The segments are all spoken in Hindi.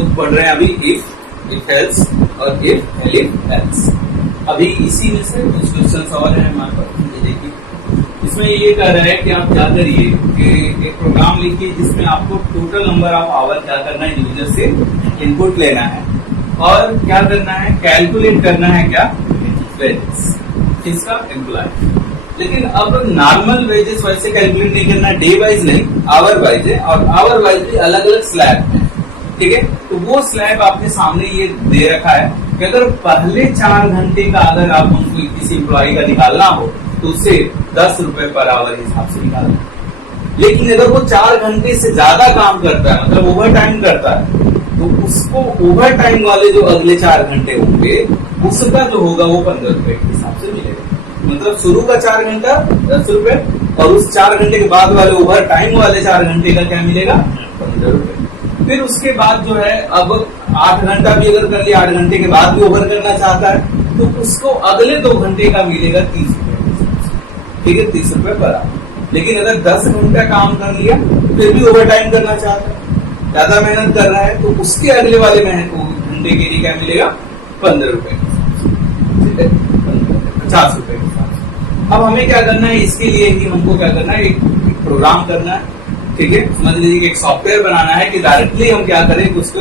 लोग पढ़ रहे हैं अभी इफ एल्स और इफ एल्स। अभी इसी में से कुछ क्वेश्चन और है हमारे पास, ये देखिए। इसमें ये कह रहा है कि आप क्या करिए कि एक प्रोग्राम लिखिए जिसमें आपको टोटल नंबर ऑफ आवर क्या करना है, यूजर से इनपुट लेना है और क्या करना है, कैलकुलेट करना है क्या, वेजेस, किसका, एम्प्लॉय। लेकिन अब नॉर्मल वेजेस वैसे कैलकुलेट नहीं करना, डे वाइज नहीं, आवर वाइज है, और आवर वाइज भी अलग अलग स्लैब है, ठीक है। तो वो स्लैब आपके सामने ये दे रखा है कि अगर पहले 4 घंटे का अगर आप हमको किसी एम्प्लॉय का निकालना हो तो उससे 10 रुपए पर आवर हिसाब से निकालना। लेकिन अगर वो 4 घंटे से ज्यादा काम करता है, मतलब ओवर टाइम करता है, तो उसको ओवर टाइम वाले जो अगले 4 घंटे होंगे उसका जो होगा वो 15 रुपए के हिसाब से मिलेगा। मतलब शुरू का 4 घंटा 10 रुपए और उस 4 घंटे के बाद वाले ओवर टाइम वाले 4 घंटे का क्या मिलेगा, 15 रुपए। फिर उसके बाद जो है अब 8 घंटा भी अगर कर लिया, 8 घंटे के बाद भी ओवर करना चाहता है तो उसको अगले 2 घंटे का मिलेगा 30 रुपए, ठीक है, 30 रुपए पर आवर। लेकिन अगर 10 घंटा काम कर लिया फिर भी ओवर टाइम करना चाहता है, ज्यादा मेहनत कर रहा है, तो उसके अगले वाले घंटे के लिए क्या मिलेगा, 15 रुपए, ठीक है, 50 रुपए के साथ। अब हमें क्या करना है, इसके लिए ही हमको क्या करना है, एक प्रोग्राम करना है, ठीक है। समझ लीजिए एक सॉफ्टवेयर बनाना है कि डायरेक्टली हम क्या करें, उसको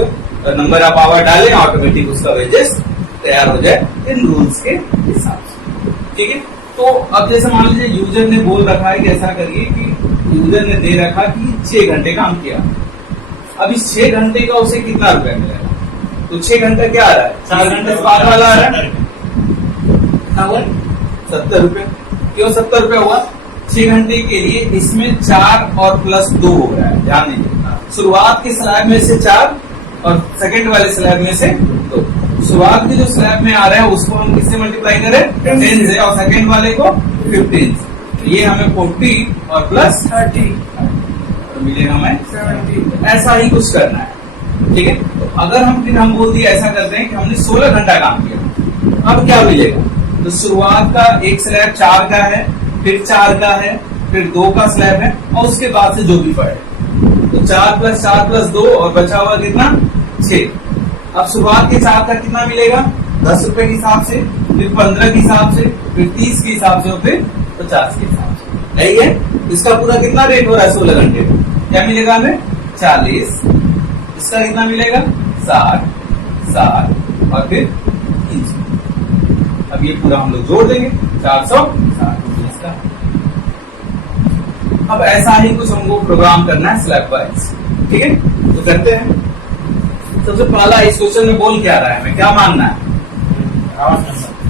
नंबर ऑफ आवर डालें, ऑटोमेटिक उसका वेजेस तैयार हो जाए इन रूल्स के हिसाब से, ठीक है। तो अब जैसे मान लीजिए यूजर ने बोल रखा है कि ऐसा करिए कि यूजर ने दे रखा कि 6 घंटे काम किया। अब इस 6 घंटे का उसे कितना रुपया मिलेगा, तो 6 घंटा क्या आ रहा है, 4 घंटे से बाद वाला आ रहा है, कितना हुआ, 70 रुपये। क्यों 70 रुपये हुआ, 6 घंटे के लिए इसमें 4 और प्लस 2 हो रहा है, ध्यान दीजिए। शुरुआत के स्लैब में से 4 और सेकंड वाले स्लैब में से 2। शुरुआत के जो स्लैब में आ रहा है उसको हम किससे मल्टीप्लाई करें, 10 से, और सेकंड वाले को 15 से। ये हमें 40 और प्लस 30 तो मिलेगा हमें 70। ऐसा ही कुछ करना है, ठीक है। तो अगर हम बोल दिए, ऐसा करते हैं कि हमने 16 घंटा काम किया, अब क्या मिलेगा, तो शुरुआत का एक स्लैब 4 का है, फिर 4 का है, फिर 2 का स्लैब है, और उसके बाद से जो भी पड़े, तो 4 प्लस 4 प्लस 2 और बचा हुआ कितना, 6। अब शुरुआत के 4 का कितना मिलेगा, 10 रुपए के हिसाब से, फिर 15 के हिसाब से, फिर 30 के हिसाब से, और फिर 50 के हिसाब से, यही है। इसका पूरा कितना रेट हो रहा है 16 घंटे में, क्या मिलेगा हमें, 40। इसका कितना मिलेगा, 60 और फिर 30। अब ये पूरा हम लोग जोड़ देंगे, 460 इसका। अब ऐसा ही कुछ हमको प्रोग्राम करना है स्लैब वाइज, ठीक है। तो करते हैं। सबसे पहला इस क्वेश्चन में बोल क्या रहा है, हमें क्या मानना है,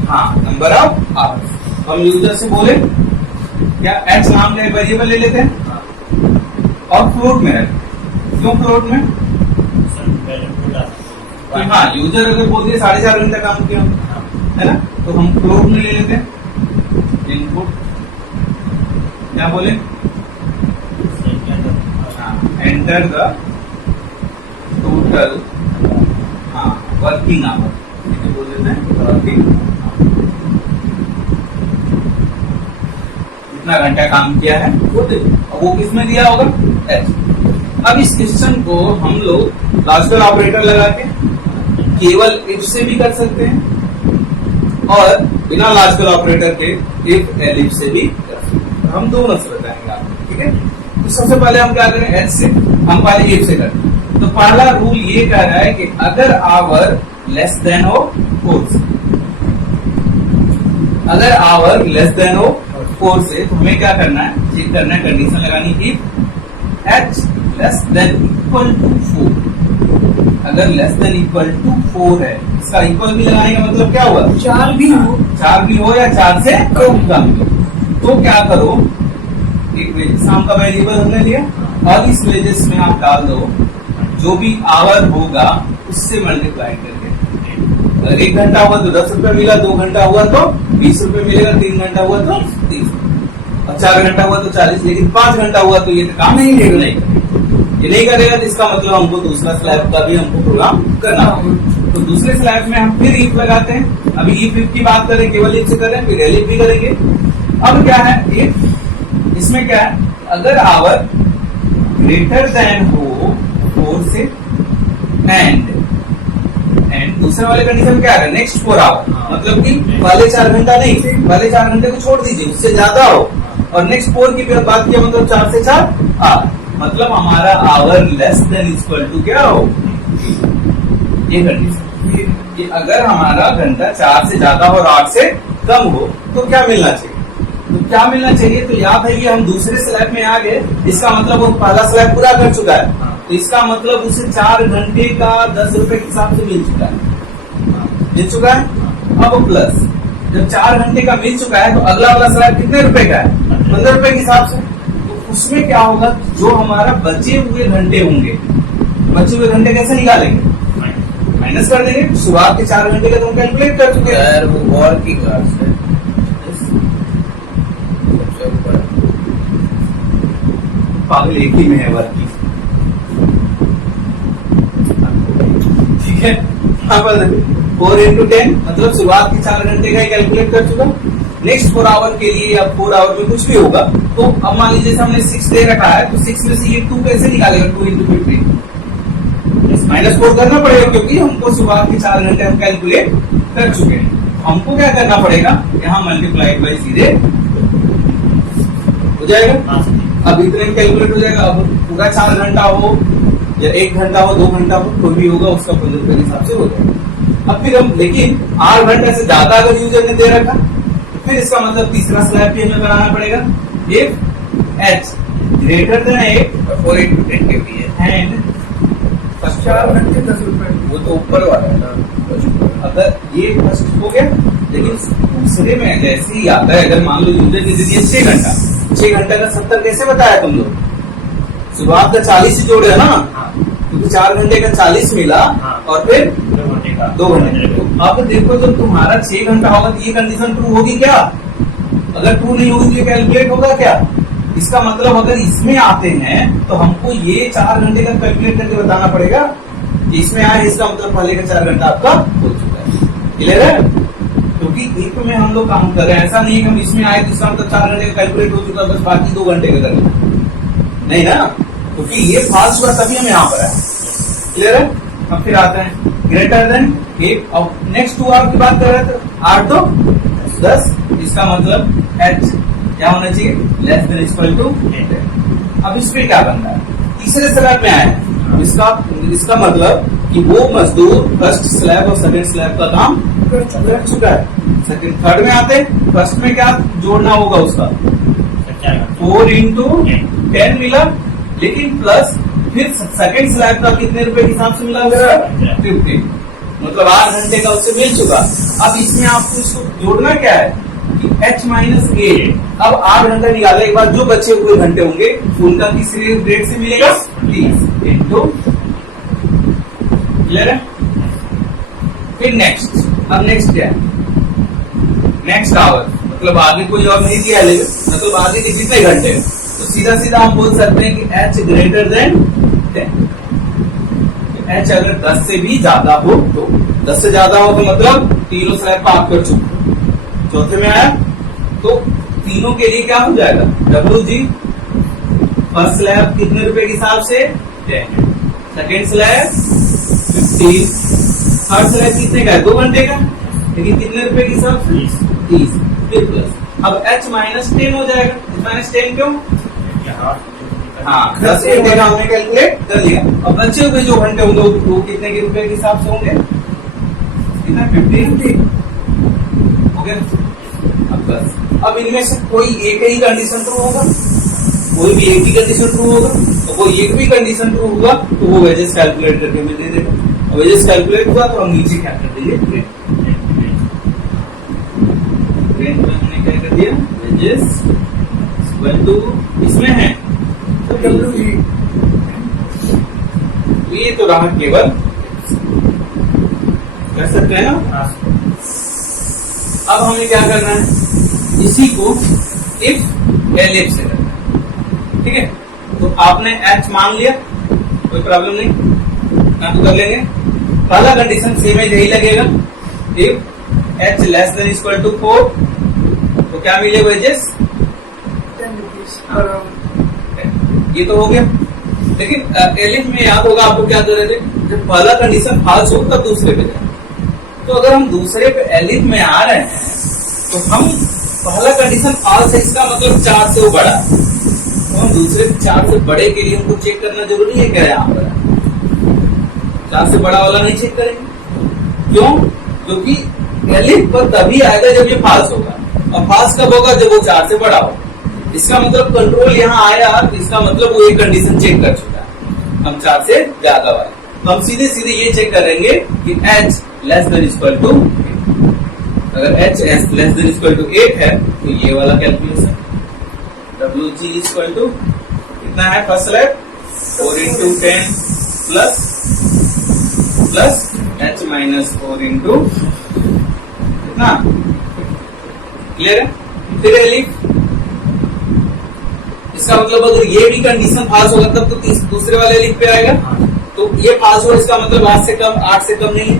हाँ, नंबर ऑफ आवर्स। हम यूजर से बोले क्या, एच नाम ले वेरिएबल ले लेते हैं और फ्लोट में है। क्यों फ्लोट में, हाँ, यूजर अगर बोल दिए 4.5 घंटा काम किया है ना, तो हम फ्लोट में ले लेते हैं। इनपुट क्या बोले, एंटर द टोटल, हाँ, वर्किंग आवर, बोल देते हैं वर्किंग, जितना घंटा काम किया है वो दे, और वो किसमें दिया होगा, एच। अब इस क्वेश्चन को हम लोग लॉजिकल ऑपरेटर लगा के केवल इफ से भी कर सकते हैं और बिना लॉजिकल ऑपरेटर के इफ एलिफ से भी कर सकते हैं। हम दोनों से बताएंगे आपको, ठीक है। तो सबसे पहले हम क्या करें, एच से, हम पहले इफ से करते हैं। तो पहला रूल ये कह रहा है कि अगर आवर लेस देन हो 4 से, अगर आवर लेस देन हो 4 से, तो हमें क्या करना है, चेक करना है, कंडीशन लगानी की h less than equal to 4। अगर लेस देन इक्वल टू 4 है, इसका इक्वल भी लगाने का मतलब क्या हुआ, 4 भी हो या 4 से कम हो, तो क्या करो, एक वेजेस नाम का वेरिएबल हमने लिया और इस वेजेस में आप डाल दो जो भी आवर होगा उससे मल्टीप्लाई करके। अगर 1 घंटा हुआ तो 10 रुपए मिला, 2 घंटा हुआ तो 20 रुपए मिलेगा, 3 घंटा हुआ तो 30, और 4 घंटा हुआ तो 40। लेकिन 5 घंटा हुआ तो ये काम नहीं करेगा, ये नहीं करेगा, तो इसका मतलब हमको दूसरा स्लैब का भी हमको प्रोग्राम करना होगा। तो दूसरे स्लैब में हम फिर इफ लगाते हैं। अभी इफ की बात करें, केवल इफ से करें, फिर एलिफ भी करेंगे। अब क्या है, इफ इसमें क्या है, अगर आवर ग्रेटर देन हो 4 से, एंड एंड दूसरे वाले कंडीशन क्या है, नेक्स्ट 4 आवर, मतलब कि पहले 4 घंटा नहीं, पहले 4 घंटे को छोड़ दीजिए, उससे ज्यादा हो, और नेक्स्ट 4 की बात किया मतलब 4 से 4 8, मतलब हमारा hour less than equal to क्या हो, ये कंडीशन कि अगर हमारा घंटा 4 से ज्यादा हो और 8 से कम हो तो क्या मिलना चाहिए। तो क्या मिलना चाहिए, तो याद है कि हम दूसरे स्लैब में आ गए, इसका मतलब वो पहला स्लैब पूरा कर चुका है, तो इसका मतलब उसे 4 घंटे का 10 रुपए के हिसाब से मिल चुका है। अब प्लस जब 4 घंटे का मिल चुका है तो अगला वाला स्लैब कितने रुपए का है, 15 रुपए के हिसाब से। तो उसमें क्या होगा, जो हमारा बचे हुए घंटे होंगे, बचे हुए घंटे कैसे निकालेंगे, माइनस कर देंगे। शुरुआत के 4 घंटे का तो हम कैलकुलेट कर चुके हैं, वो और की क्लास है, पागल एक ही में है वर्क की, ठीक है। यहाँ पर 4 into 10 मतलब शुरुआत के 4 घंटे का ही कैलकुलेट कर चुका। नेक्स्ट 4 आवर के लिए, अब 4 आवर में कुछ भी होगा, तो अब मान लीजिए हमने 6 दे रखा है, तो 6 में से ये 2 कैसे निकालेगा, 2 into 15 -4 करना पड़ेगा, क्योंकि हमको शुरुआत के 4 घंटे हम कैलकुलेट कर चुके हैं। हमको क्या करना पड़ेगा, यहाँ मल्टीप्लाइड बाई सीधे हो जाएगा। अब इतने में कैलकुलेट हो जाएगा। अब पूरा 4 घंटा हो या 1 घंटा हो, 2 घंटा हो, कोई भी होगा, उसका 15 रुपए के हिसाब से हो जाएगा। अब फिर हम, लेकिन 8 घंटे से ज्यादा अगर यूजर ने दे रखा, तो फिर इसका मतलब तीसरा स्लैब भी हमें बनाना पड़ेगा। इफ h ग्रेटर देन 8 और 4 into 10 के भी है, एंड 4 घंटे 10 रुपए, वो तो ऊपर वाला है ना। अगर ये फर्स्ट हो गया, लेकिन दूसरे में जैसे ही आता है, अगर मान लो यूजर ने दे दिया 6 घंटा, 6 घंटे का 70 कैसे बताया तुम लोग, शुरुआत का 40 ही जोड़े है ना, क्योंकि 4 घंटे का 40 मिला, और फिर 2 घंटे। तो अब देखो जब तुम्हारा 6 घंटा होगा तो ये कंडीशन ट्रू होगी क्या, अगर ट्रू नहीं होगी तो कैलकुलेट होगा क्या। इसका मतलब अगर इसमें आते हैं तो हमको ये 4 घंटे का कैलकुलेट करके बताना पड़ेगा कि इसमें आए, इसका मतलब पहले का 4 घंटा आपका हो चुका है। क्लियर है, क्योंकि एक में हम लोग काम कर रहे हैं, ऐसा नहीं है कि हम इसमें आए तो इसका मतलब 4 घंटे का कैलकुलेट हो चुका है, बस बाकी 2 घंटे का करना नहीं ना, क्योंकि ये फाल्स हुआ तभी हम यहाँ पर आए। क्लियर है। अब फिर आते हैं ग्रेटर देन 1, और नेक्स्ट 2 आवर की बात कर रहे थे, 8 तो 10, इसका मतलब h क्या होना चाहिए, लेस देन इक्वल टू 8। अब इस पे क्या बनता है, तीसरे स्लैब में आए हैं, इसका मतलब कि वो मजदूर फर्स्ट स्लैब और सेकंड स्लैब का काम कर चुका है। सेकंड थर्ड में आते, फर्स्ट में क्या जोड़ना होगा उसका, 4 into 10 मिला, लेकिन प्लस फिर सेकंड स्लैब का कितने रुपए के हिसाब से मिला होगा, 50, मतलब 8 घंटे का उससे मिल चुका। अब इसमें आपको इसको जोड़ना क्या है कि h - 8, अब 8 घंटा निकालने के बाद जो बचे हुए घंटे होंगे उनका किस रेट से मिलेगा, 30 into। क्लियर है। फिर नेक्स्ट, अब नेक्स्ट क्या है, नेक्स्ट आवर, मतलब आगे कोई और नहीं दिया, मतलब आगे के कितने घंटे, तो सीधा सीधा हम बोल सकते हैं कि h ग्रेटर देन 10। h अगर 10 से भी ज्यादा हो, तो 10 से ज्यादा हो तो मतलब तीनों स्लैब पार कर चुके, चौथे में आया तो तीनों के लिए क्या हो जाएगा, WG फर्स्ट स्लैब कितने रुपए के हिसाब से 10, सेकेंड स्लैब 15, थर्ड स्लैब कितने का है, 2 घंटे का, लेकिन कितने रुपए के हिसाब से 30, फिर प्लस। अब h - 10 हो जाएगा, -10 क्यों, हाँ 10 घंटे का हमने कैलकुलेट कर लिया। अब बचे हुए जो घंटे होंगे वो कितने के रुपए के हिसाब से होंगे, कितना 50 हो गया। अब बस, अब इनमें से कोई एक ही कंडीशन ट्रू होगा, कोई भी एक ही कंडीशन ट्रू होगा, तो कोई एक भी कंडीशन ट्रू होगा तो वो वेजेस कैलकुलेट करके हमें दे देगा। वेजेस कैलकुलेट हुआ तो हम नीचे क्या कर देंगे, ट्रेंड में हमने क्या कर दिया, वेजेस इक्वल टू, इसमें है ये तो रहा केवल, कर सकते हैं ना। अब हमें क्या करना है, इसी को इफ एलिफ से करना है, ठीक है। तो आपने h मान लिया, कोई प्रॉब्लम नहीं, ना तो कर लेंगे। पहला कंडीशन सेम है, यही लगेगा, if h less than equal to 4, तो क्या मिले वेजेस, 10 रुपीज। ये तो हो गया, लेकिन एलिफ में याद होगा आपको क्या कर रहे थे, जब पहला कंडीशन फॉल्स हो तब दूसरे पे जाए, तो अगर हम दूसरे पे एलिफ में आ रहे हैं तो हम पहला कंडीशन फॉल्स है, इसका मतलब 4 से वो बड़ा, तो हम दूसरे 4 से बड़े के लिए हमको चेक करना जरूरी है क्या? यहाँ पर 4 से बड़ा वाला नहीं चेक करेंगे। क्यों? क्योंकि एलिफ पर तभी आएगा जब ये फॉल्स होगा, और फॉल्स कब होगा? जब वो 4 से बड़ा हो। इसका मतलब कंट्रोल यहाँ आया, तो इसका मतलब वो एक कंडीशन चेक कर चुका है, हम 4 से ज्यादा वाले। तो हम सीधे सीधे ये चेक करेंगे कि h less than equal to, अगर h less than equal to 8 है तो ये वाला कैलकुलेशन WG इक्वल टू कितना है? First slab 4 into 10 plus h minus 4 into कितना? क्लियर है? फिर एलिफ, इसका मतलब अगर ये भी कंडीशन पास होगा तब तो दूसरे वाले एलिफ पे आएगा। तो ये पास हो, इसका मतलब 8 से कम नहीं है,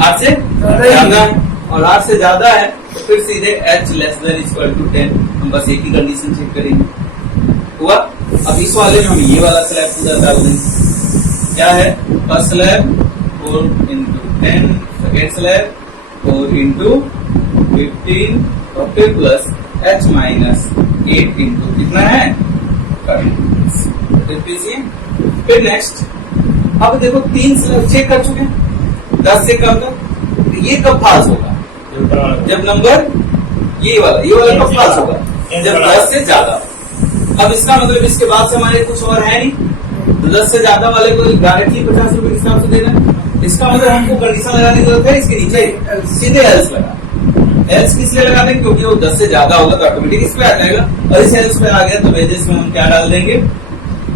8 से ज्यादा है, और 8 से ज्यादा है तो फिर सीधे h less than equal to 10, हम बस एक ही कंडीशन चेक करेंगे। हुआ? अब इस वाले में हम ये वाला स्लैब पूरा डाल देंगे। क्या है? First slab 4 into 10, second slab 4 into 15 और फिर प्लस h माइनस 8 इंटू कितना है? फिर नेक्स्ट, अब देखो 3 स्लैब चेक कर चुके हैं 10 से कम तक। ये कब पास होगा? जब नंबर ये वाला कब पास होगा? जब 10 से ज्यादा। अब इसका मतलब इसके बाद से हमारे कुछ और है नहीं, तो 10 से ज्यादा वाले को डायरेक्टली 50 रुपए के हिसाब से देना। इसका मतलब हमको कंडीशन लगाने की जरूरत है, इसके नीचे सीधे एल्स लगा। एल्स किस लिए लगा देंगे? क्योंकि वो 10 से ज्यादा होगा तो ऑटोमेटिक इस पे आ जाएगा, और इस एल्स पे आ गया तो वेजेस में हम क्या डाल देंगे?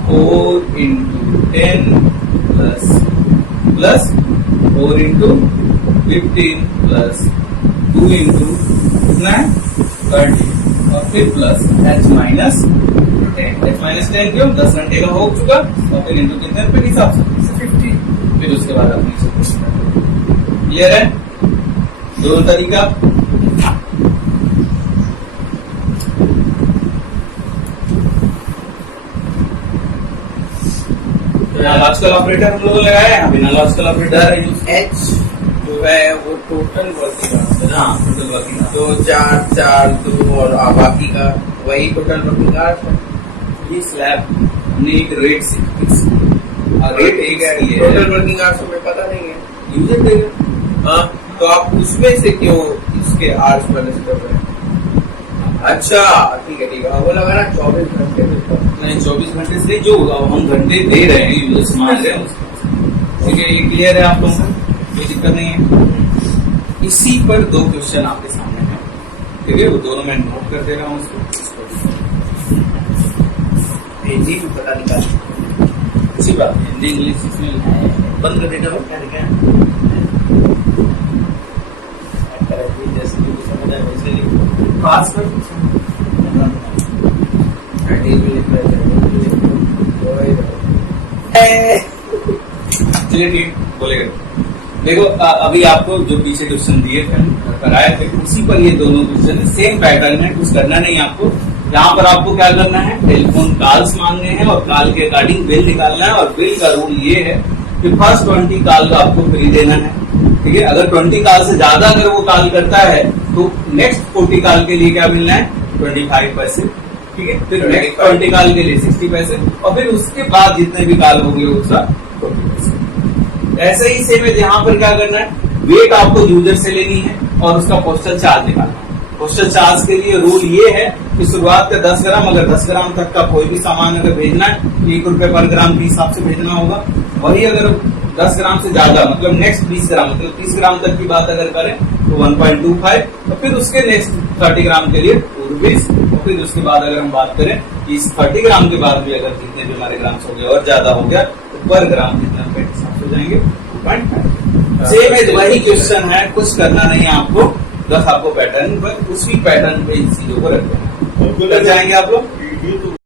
4 into 10 plus 4 into 15 plus 2 into कितना है? 30 और फिर plus h minus 10। h minus 10 क्यों? 10 घंटे का हो चुका, और फिर इंटू कितने रुपए के हिसाब से? 50। फिर उसके बाद अपनी क्लियर है? दोनों तरीका। लॉजिकल ऑपरेटर हम लोग लगाए हैं, बिना लॉजिकल ऑपरेटर h जो है वो टोटल वर्किंग, हाँ टोटल वर्किंग, तो 4 4 2 और बाकी का वही टोटल वर्किंग आवर्स है। ये स्लैब हमने एक रेट से फिक्स किया, रेट एक है, टोटल वर्किंग आवर्स हमें पता नहीं है, यूजर देगा। हाँ, तो आप उसमें से क्यों इसके आवर्स माइनस कर रहे हैं? अच्छा ठीक है, वो लगाना 24 घंटे नहीं, 24 घंटे से जो हम घंटे दे रहे हैं यूजर्स मान रहे हैं, ठीक है? ये क्लियर है आप लोगों को? कोई दिक्कत नहीं है। इसी पर 2 क्वेश्चन आपके सामने है, ठीक है? वो दोनों मैं नोट कर दे रहा हूँ उसको, हिंदी में पता निकाल, अच्छी बात है। हिंदी इंग्लिश इसमें बंद कर देगा, क्या लिखा है? पास कर चलिए ठीक बोलेगा। देखो अभी आपको जो पीछे क्वेश्चन दिए थे कराए थे, उसी पर ये दोनों क्वेश्चन सेम पैटर्न है, कुछ करना नहीं आपको। यहाँ पर आपको क्या करना है? टेलीफोन कॉल्स मांगने हैं और कॉल के अकॉर्डिंग बिल निकालना है, और बिल का रूल ये है कि फर्स्ट 20 कॉल का आपको फ्री देना है, ठीक है? अगर 20 कॉल से ज्यादा अगर वो कॉल करता है तो नेक्स्ट 40 कॉल के लिए क्या मिलना है? 25 पैसे, ठीक है? फिर नेक्स्ट 20 कॉल के लिए 60 पैसे, और फिर उसके बाद जितने भी कॉल होंगे उसका 40 पैसे। ऐसे ही सेम है, यहाँ पर क्या करना है? वेट आपको यूजर से लेनी है और उसका पोस्टल चार्ज निकालना है। पोस्टल चार्ज के लिए रूल ये है कि शुरुआत का 10 ग्राम, अगर 10 ग्राम तक का कोई भी सामान अगर भेजना है 1 रुपए पर ग्राम के हिसाब से भेजना होगा। वही अगर 10 ग्राम से ज्यादा मतलब नेक्स्ट 20 ग्राम मतलब 30 ग्राम तक की बात अगर करें तो 1.25, और फिर उसके नेक्स्ट 30 ग्राम के लिए 2 रुपीज, और फिर उसके बाद अगर हम बात करें कि इस 30 ग्राम के बाद भी अगर जितने भी हमारे ग्राम हो गए और ज्यादा हो गया तो पर ग्राम कितना रुपए के हिसाब से जाएंगे 2.5। सेम है, वही क्वेश्चन है, कुछ करना नहीं है आपको, बस आपको पैटर्न पर उसी पैटर्न पे इन चीजों को रखना है। जाएंगे आप लोग।